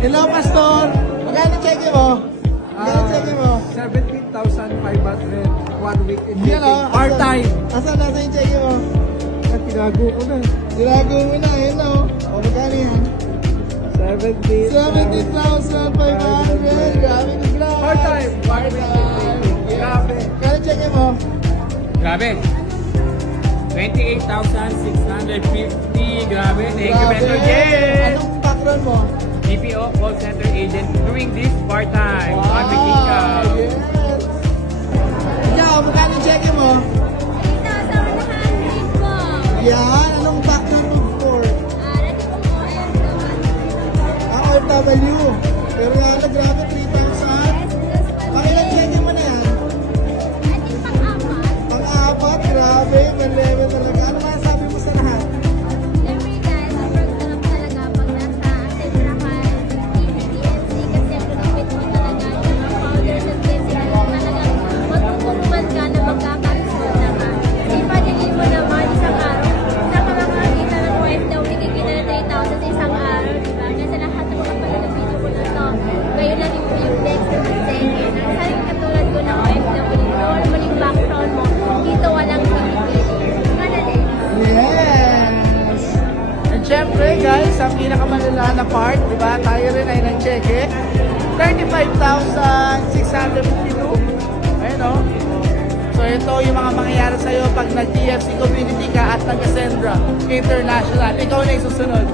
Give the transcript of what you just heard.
Hello, Pastor. Magkano check mo? Magkano check mo? 17,500 1 week in part-time. Asan nasa yung check mo? Tinago ko na. Tinago mo na, yun o. O, magkano yan? 17,500. Grabe, grabe. Part-time. Grabe. Magkano check mo? Grabe. 28,650. Grabe. Thank you, Mentor Jen. Anong background mo? BPO call center agent doing this part-time. Wow. Yes. Ikaw, magkano check mo? 8,100 po. Yan. Anong background mo before? Dati po po OFW. Pero nga na, grabe, 3,000. Pakilang check mo na yan? Pang-apat, grabe. Pan-level talaga. Ano masasabi mo sa lahat? Siyempre guys, sobrang sarap talaga pag nasa Centrahan EPDMC kasi ang lumipit mo talaga yung mga founders and president talagang matutulungan ka na magkakaroon na ka. Kasi padilin mo naman isang araw, sa makakakita ng OFW kikita na 3,000 sa isang araw, diba? Kaya sa lahat ng mga pala-video ko na to, kayo na rin yung next na second. Ang saling katulad ko ng OFW, normal yung background mo, dito walang pinipili. Madali. Yes! And syempre guys, ang pinakamalala na part, di ba? Tayo rin ay nag-check 35,652. Ayun o. So ito yung mga mangyayari sa'yo pag nag-TFC community ka at nag-Ascendra International. Ikaw na yung susunod.